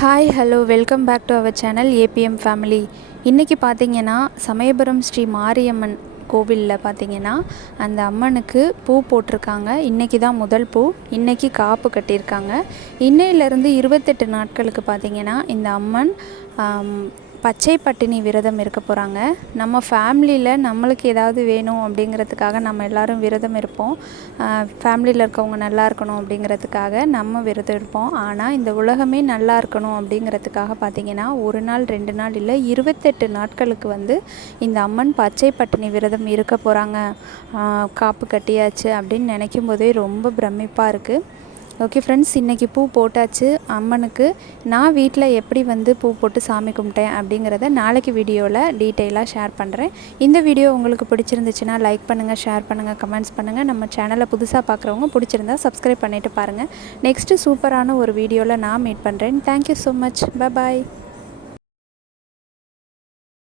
Hi hello welcome back to our channel ABM family. இன்றைக்கி பார்த்திங்கன்னா சமயபுரம் ஸ்ரீ மாரியம்மன் கோவிலில் பார்த்திங்கன்னா அந்த அம்மனுக்கு பூ போட்டிருக்காங்க. இன்றைக்கி தான் முதல் பூ. இன்றைக்கி காப்பு கட்டியிருக்காங்க. இன்னையிலேருந்து 28 நாட்களுக்கு பார்த்திங்கன்னா இந்த அம்மன் பச்சை பட்டினி விரதம் இருக்க போகிறாங்க. நம்ம ஃபேமிலியில் நம்மளுக்கு ஏதாவது வேணும் அப்படிங்கிறதுக்காக நம்ம எல்லோரும் விரதம் இருப்போம். ஃபேமிலியில் இருக்கவங்க நல்லா இருக்கணும் அப்படிங்கிறதுக்காக நம்ம விரதம் இருப்போம். ஆனால் இந்த உலகமே நல்லா இருக்கணும் அப்படிங்கிறதுக்காக பார்த்திங்கன்னா 1 நாள் 2 நாள் இல்லை 28 நாட்களுக்கு இந்த அம்மன் பச்சை பட்டினி விரதம் இருக்க போகிறாங்க. காப்பு கட்டியாச்சு அப்படின்னு நினைக்கும் போதே ரொம்ப பிரமிப்பாக இருக்குது. ஓகே ஃப்ரெண்ட்ஸ், இன்றைக்கி பூ போட்டாச்சு அம்மனுக்கு. நான் வீட்டில் எப்படி பூ போட்டு சாமி கும்பிட்டேன் அப்படிங்கிறத நாளைக்கு வீடியோவில் டீட்டெயிலாக ஷேர் பண்ணுறேன். இந்த வீடியோ உங்களுக்கு பிடிச்சிருந்துச்சுன்னா லைக் பண்ணுங்கள், ஷேர் பண்ணுங்கள், கமெண்ட்ஸ் பண்ணுங்கள். நம்ம சேனலை புதுசாக பார்க்குறவங்க பிடிச்சிருந்தா சப்ஸ்கிரைப் பண்ணிவிட்டு பாருங்கள். நெக்ஸ்ட்டு சூப்பரான ஒரு வீடியோவில் நான் மீட் பண்ணுறேன். Thank you so much. Bye bye.